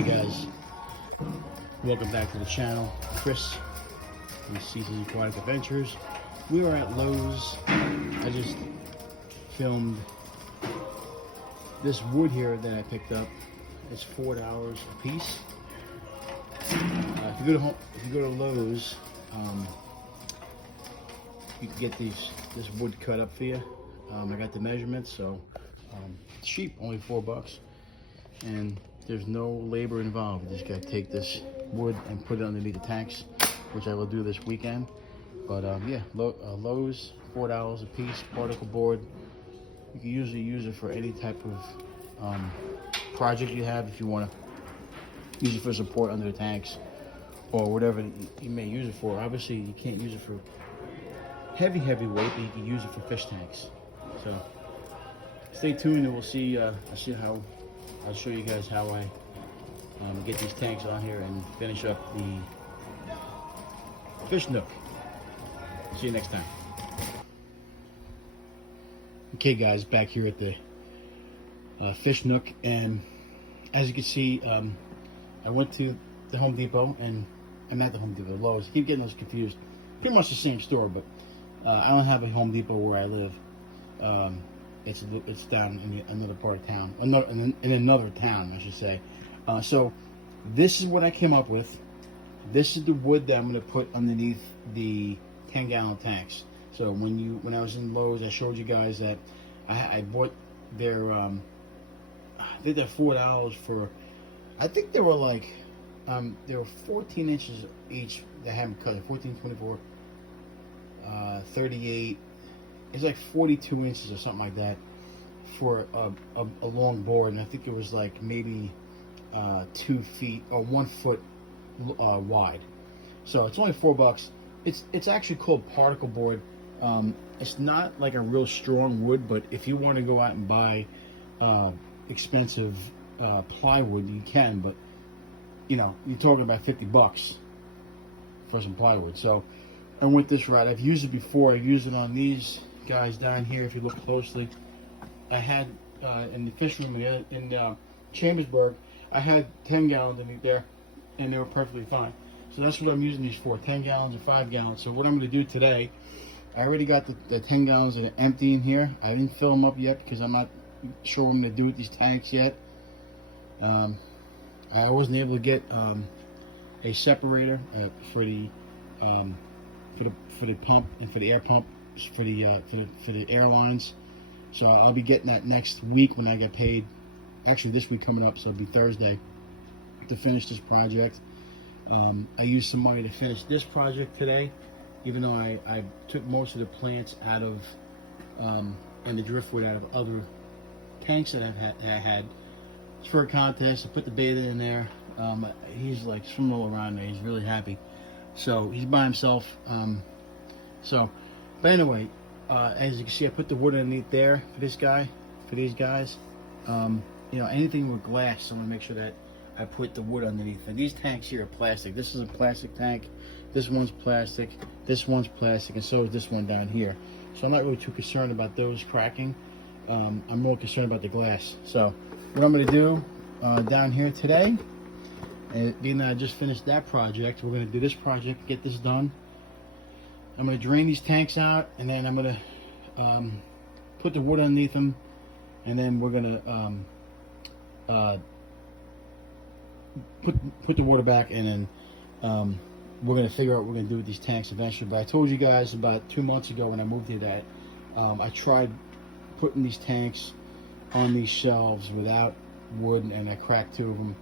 Hey guys, welcome back to the channel. Chris from CC's Aquatic Adventures. We are at Lowe's. I just filmed this wood here that I picked up. It's $4 a piece. If you go to Lowe's, you can get this wood cut up for you. I got the measurements, so it's cheap, only $4, and there's no labor involved. You just gotta take this wood and put it underneath the tanks, which I will do this weekend. But yeah, Lowe's, $4 a piece, particle board. You can usually use it for any type of project you have. If you want to use it for support under the tanks or whatever you may use it for. Obviously, you can't use it for heavy weight, but you can use it for fish tanks. So stay tuned, and we'll see. I'll show you guys how I get these tanks on here and finish up the fish Nook. See you next time. Okay guys, back here at the fish Nook, and as you can see, I went to the Home Depot, and I'm at the Home Depot, Lowe's. I keep getting those confused. Pretty much the same store, but I don't have a Home Depot where I live. It's down in another part of town, in another town, I should say. So this is what I came up with. This is the wood that I'm going to put underneath the 10-gallon tanks. So when I was in Lowe's, I showed you guys that I bought their I did that $4 for, I think they were like they were 14 inches each that haven't cut. 14, 24, 38. It's like 42 inches or something like that for a long board, and I think it was like maybe 2 feet or 1 foot wide. So it's only $4. It's actually called particle board. It's not like a real strong wood, but if you want to go out and buy expensive plywood, you can. But you know, you're talking about $50 for some plywood. So I went this route. I've used it before. I've used it on these guys down here. If you look closely, I had in the fish room in Chambersburg, I had 10 gallons in there, and they were perfectly fine. So that's what I'm using these for, 10 gallons or 5 gallons. So what I'm going to do today, I already got the 10 gallons that are empty in here. I didn't fill them up yet because I'm not sure what I'm going to do with these tanks yet. I wasn't able to get a separator for the pump and for the air pump for the airlines. So I'll be getting that next week when I get paid. Actually, this week coming up, so it'll be Thursday to finish this project. I used some money to finish this project today, even though I took most of the plants out of and the driftwood out of other tanks that I had. It's for a contest. I put the beta in there. He's like swimming all around there. He's really happy. So he's by himself. But anyway, as you can see, I put the wood underneath there for this guy, for these guys. You know, anything with glass, I want to make sure that I put the wood underneath. And these tanks here are plastic. This is a plastic tank. This one's plastic. This one's plastic, and so is this one down here. So I'm not really too concerned about those cracking. I'm more concerned about the glass. So what I'm going to do down here today, and being that I just finished that project, we're going to do this project, get this done. I'm going to drain these tanks out, and then I'm going to put the wood underneath them, and then we're going to put the water back, and then we're going to figure out what we're going to do with these tanks eventually. But I told you guys about 2 months ago when I moved here that I tried putting these tanks on these shelves without wood, and I cracked 2 of them,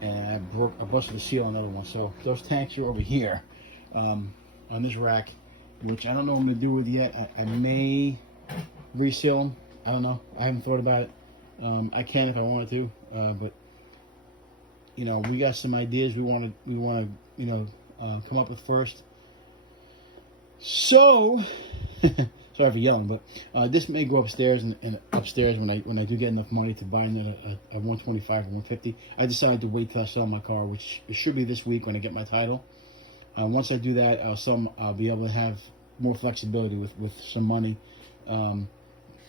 and I busted the seal on another one. So those tanks are over here on this rack, which I don't know what I'm going to do with yet. I may reseal them. I don't know. I haven't thought about it. I can if I wanted to, but you know, we got some ideas we want to you know, come up with first. So sorry for yelling, but this may go upstairs, and upstairs when I do get enough money to buy a 125 or 150. I decided to wait till I sell my car, which it should be this week when I get my title. Once I do that, I'll be able to have more flexibility with some money, and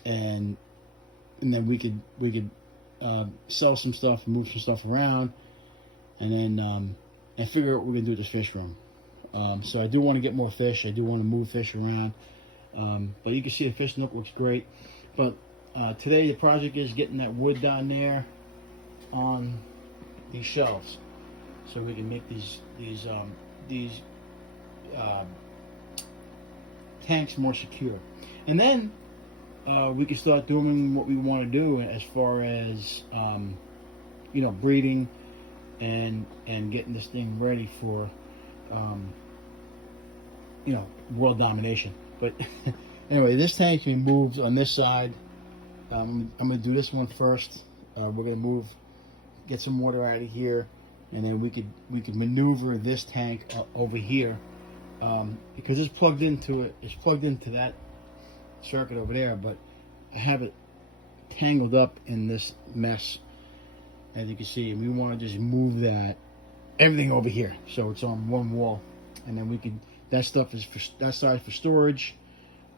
then we could sell some stuff, move some stuff around, and then and figure out what we're gonna do with this fish room. So I do want to get more fish. I do want to move fish around. But you can see the fish nook looks great. But today the project is getting that wood down there on these shelves, so we can make these tanks more secure. And then we can start doing what we want to do as far as breeding and getting this thing ready for world domination. But anyway, this tank can be moved on this side. I'm going to do this one first. We're going to get some water out of here, and then we could maneuver this tank over here because it's plugged into it. It's plugged into that circuit over there, but I have it tangled up in this mess, as you can see, and we want to just move everything over here so it's on one wall, and then we could. That stuff is that side for storage.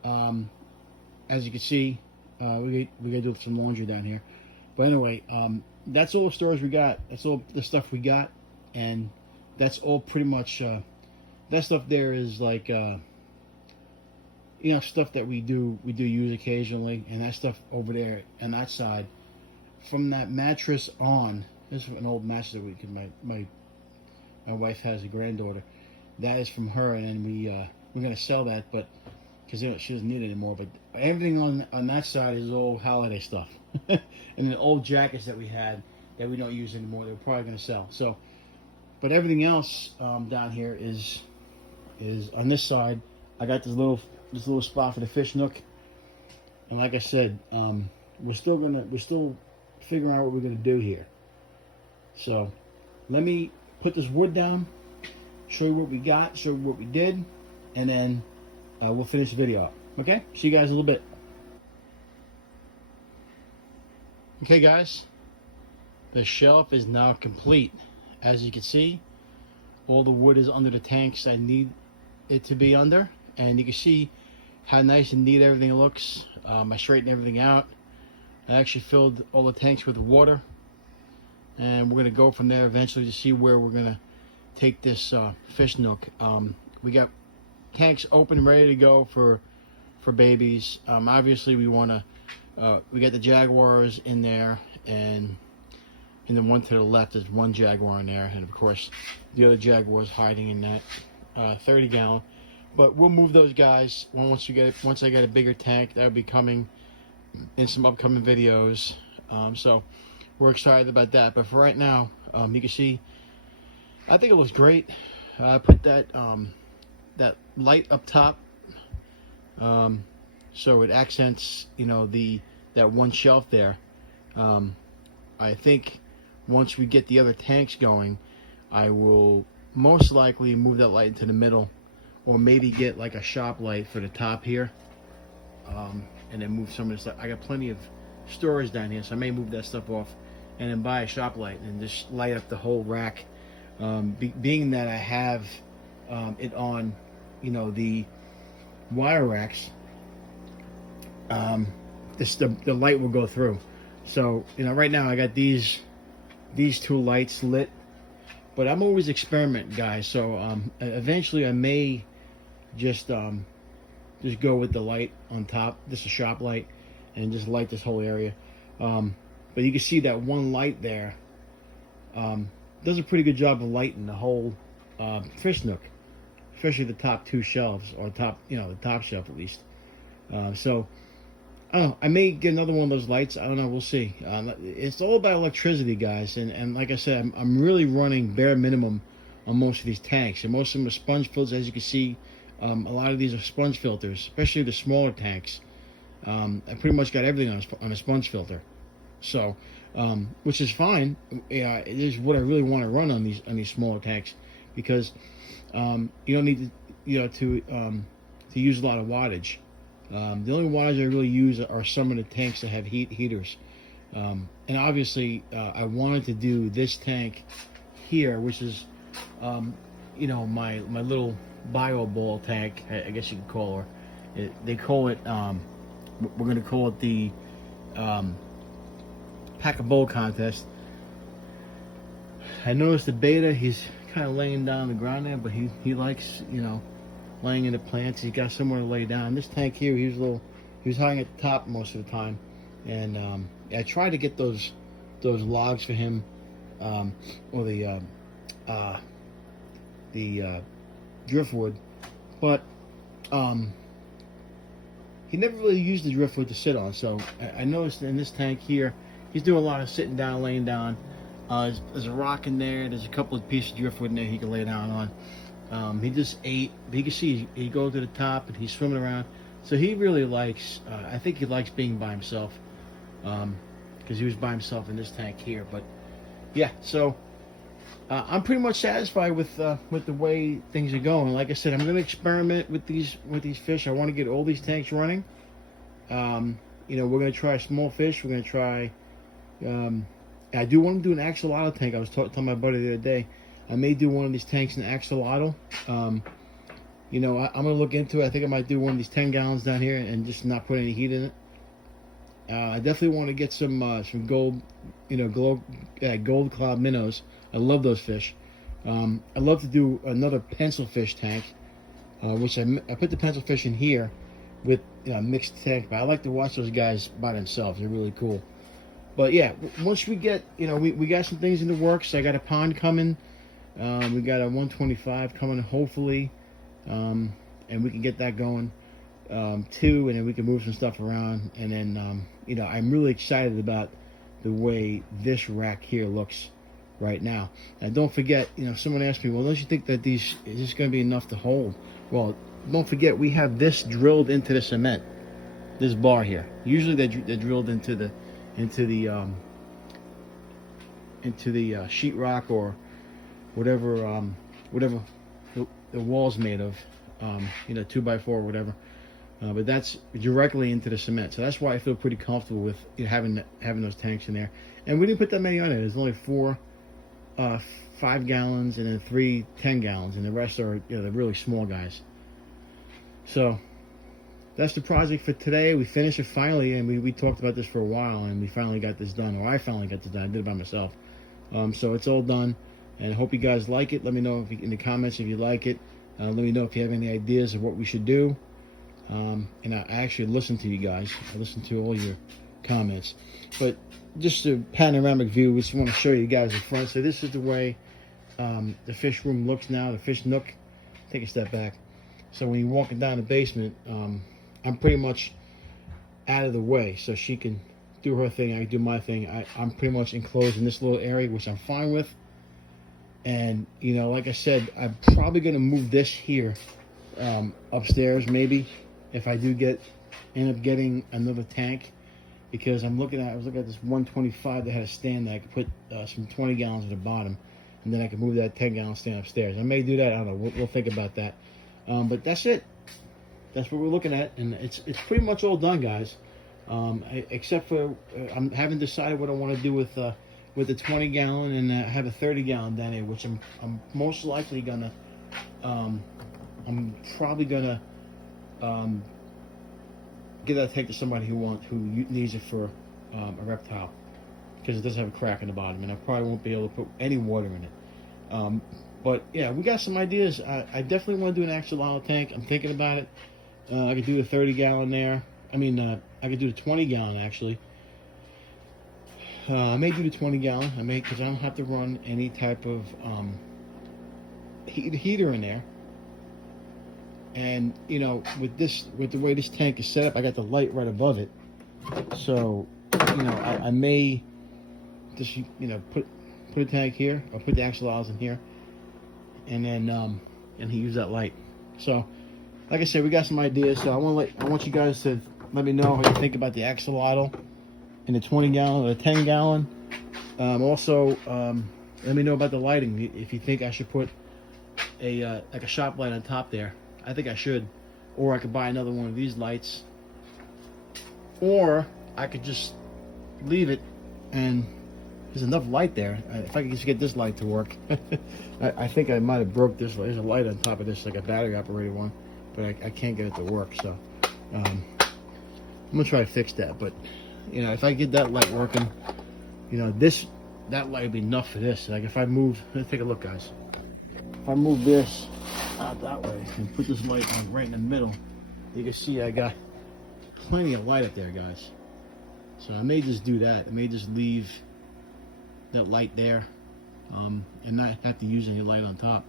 As you can see, we gotta do some laundry down here. But anyway, that's all the storage we got. That's all the stuff we got, and that's all pretty much. That stuff there is like stuff that we do use occasionally, and that stuff over there on that side, from that mattress on. This is an old mattress that my wife has a granddaughter. That is from her, and then we're gonna sell that, but because she doesn't need it anymore. But everything on that side is all holiday stuff, and then old jackets that we had that we don't use anymore. They're probably gonna sell. So, but everything else down here is on this side. I got this little spot for the fish nook, and like I said, we're still figuring out what we're gonna do here. So, let me put this wood down. Show you what we got, show you what we did, and then we'll finish the video up. Okay? See you guys in a little bit. Okay, guys. The shelf is now complete. As you can see, all the wood is under the tanks I need it to be under. And you can see how nice and neat everything looks. I straightened everything out. I actually filled all the tanks with water. And we're going to go from there eventually to see where we're going to take this fish nook. We got tanks open and ready to go for babies. Obviously we want to we got the jaguars in there, and in the one to the left there's one jaguar in there, and of course the other jaguar is hiding in that 30 gallon. But we'll move those guys once I get a bigger tank. That'll be coming in some upcoming videos. So we're excited about that. But for right now, you can see I think it looks great. I put that that light up top, so it accents that one shelf there. I think once we get the other tanks going, I will most likely move that light into the middle, or maybe get like a shop light for the top here, and then move some of the stuff. I got plenty of storage down here, so I may move that stuff off and then buy a shop light and just light up the whole rack. Being that I have it on, the wire racks, the light will go through. So right now I got these two lights lit, but I'm always experimenting, guys. So eventually I may just go with the light on top. This is a shop light, and just light this whole area. But you can see that one light there. Does a pretty good job of lighting the whole fish nook, especially the top two shelves, or the top shelf at least. So I don't know, I may get another one of those lights. I don't know, we'll see. It's all about electricity, guys, and like I said, I'm really running bare minimum on most of these tanks, and most of them are sponge filters. As you can see, a lot of these are sponge filters, especially the smaller tanks. I pretty much got everything on a sponge filter. So which is fine. It is what I really want to run on these smaller tanks, because you don't need to use a lot of wattage. The only wattage I really use are some of the tanks that have heaters, and obviously I wanted to do this tank here, which is my little bio ball tank, I guess you could call her. They call it we're going to call it the pack a bowl contest. I noticed the beta, he's kind of laying down on the ground there, but he likes, you know, laying in the plants. He's got somewhere to lay down. This tank here, he was hiding at the top most of the time, and I tried to get those logs for him, or the driftwood, but he never really used the driftwood to sit on. So I noticed in this tank here, he's doing a lot of sitting down, laying down. There's a rock in there. There's a couple of pieces of driftwood in there he can lay down on. He just ate. But you can see he goes to the top and he's swimming around. So he really likes. I think he likes being by himself, because he was by himself in this tank here. But yeah, so I'm pretty much satisfied with the way things are going. Like I said, I'm going to experiment with these fish. I want to get all these tanks running. You know, we're going to try small fish. We're going to try. I do want to do an axolotl tank. I was telling my buddy the other day, I may do one of these tanks in axolotl. You know, I'm going to look into it. I think I might do one of these 10 gallons down here and just not put any heat in it. I definitely want to get some gold, you know, gold cloud minnows. I love those fish. I love to do another pencil fish tank, which I put the pencil fish in here with mixed tank. But I like to watch those guys by themselves. They're really cool. But yeah, once we get, you know, we got some things in the works. I got a pond coming. We got a 125 coming, hopefully, and we can get that going too, and then we can move some stuff around. And then, you know, I'm really excited about the way this rack here looks right now. And don't forget, you know, someone asked me, well, don't you think that is this going to be enough to hold? Well, don't forget, we have this drilled into the cement, this bar here. Usually they're drilled into the sheetrock or whatever the wall's made of, you know, 2x4 or whatever. But that's directly into the cement, so that's why I feel pretty comfortable with, you know, having those tanks in there. And we didn't put that many on it. There's only 4 5 gallons and then 3 10 gallons, and the rest are, you know, the really small guys. So that's the project for today. We finished it finally, and we talked about this for a while, and we finally got this done, or I finally got this done. I did it by myself. So it's all done, and I hope you guys like it. Let me know in the comments if you like it. Let me know if you have any ideas of what we should do. And I actually listen to you guys. I listen to all your comments. But just a panoramic view, we just want to show you guys the front. So this is the way the fish room looks now, the fish nook. Take a step back. So when you're walking down the basement, I'm pretty much out of the way, so she can do her thing, I can do my thing. I'm pretty much enclosed in this little area, which I'm fine with. And, you know, like I said, I'm probably going to move this here upstairs, maybe, if I do end up getting another tank, because I was looking at this 125 that had a stand that I could put some 20 gallons at the bottom, and then I could move that 10 gallon stand upstairs. I may do that. I don't know. We'll think about that. But that's it. That's what we're looking at, and it's pretty much all done, guys. Except for I haven't decided what I want to do with the 20 gallon, and I have a 30 gallon down here, which I'm most likely gonna I'm probably gonna give that tank to somebody who needs it for a reptile, because it does have a crack in the bottom, and I probably won't be able to put any water in it. But yeah, we got some ideas. I definitely want to do an axolotl tank. I'm thinking about it. I could do the 30 gallon there. I mean, I could do the 20 gallon actually. I may do the 20 gallon. I may, because I don't have to run any type of heater in there. And you know, with the way this tank is set up, I got the light right above it. So, you know, I may just, you know, put a tank here, or put the axolotls in here, and then and he use that light. So, like I said, we got some ideas. So I want you guys to let me know how you think about the axolotl in the 20 gallon or the 10 gallon. Also, let me know about the lighting. If you think I should put a like a shop light on top there, I think I should. Or I could buy another one of these lights. Or I could just leave it, and there's enough light there. If I could just get this light to work. I think I might have broke this. There's a light on top of this, like a battery operated one, but I can't get it to work. So I'm gonna try to fix that. But you know, if I get that light working, you know, this that light would be enough for this. Like if I move, let's take a look, guys. If I move this out that way and put this light on right in the middle, you can see I got plenty of light up there, guys. So I may just do that. I may just leave that light there, and not have to use any light on top.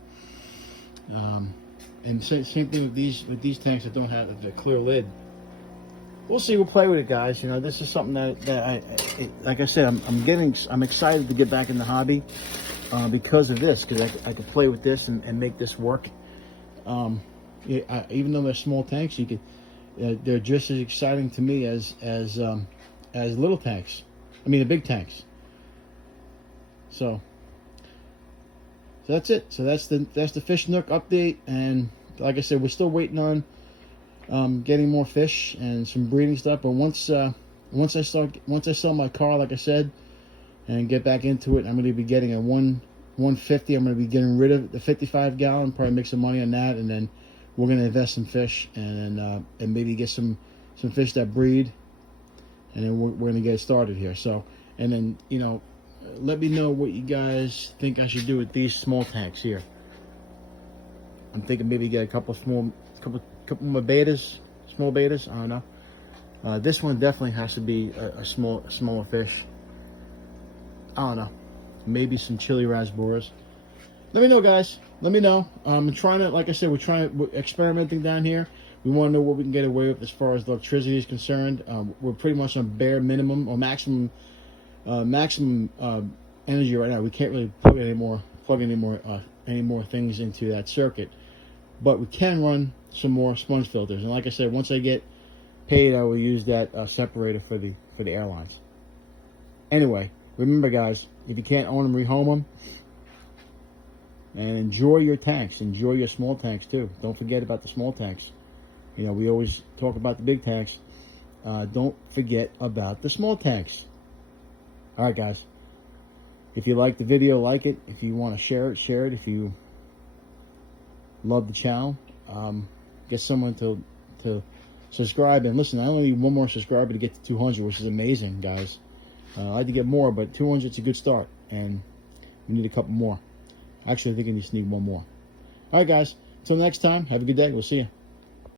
And same thing with these tanks that don't have the clear lid. We'll see. We'll play with it, guys. You know, this is something that like I said, I'm excited to get back in the hobby because of this, because I could play with this and make this work. Even though they're small tanks, you could they're just as exciting to me as little tanks. I mean the big tanks. So that's it. So that's the Fish Nook update, and like I said, we're still waiting on getting more fish and some breeding stuff. But once I sell my car, like I said, and get back into it, I'm going to be getting a 150. I'm going to be getting rid of the 55 gallon, probably make some money on that, and then we're going to invest in fish and maybe get some fish that breed, and then we're going to get started here. So, and then, you know, let me know what you guys think I should do with these small tanks here. I'm thinking maybe get a couple more betas, small betas. I don't know. This one definitely has to be a smaller fish. I don't know. Maybe some chili rasboras. Let me know, guys. Let me know. I'm trying to, like I said, we're experimenting down here. We want to know what we can get away with as far as the electricity is concerned. We're pretty much on bare minimum or maximum energy right now. We can't really plug any more things into that circuit, but we can run some more sponge filters. And like I said, once I get paid, I will use that separator for the airlines. Anyway, remember, guys, if you can't own them, rehome them, and enjoy your tanks. Enjoy your small tanks too. Don't forget about the small tanks. You know, we always talk about the big tanks. Don't forget about the small tanks. All right, guys. If you like the video, like it. If you want to share it, share it. If you love the channel, get someone to subscribe. And listen, I only need one more subscriber to get to 200, which is amazing, guys. I'd like to get more, but 200 is a good start, and we need a couple more. Actually, I think I just need one more. All right, guys. Until next time, have a good day. We'll see you.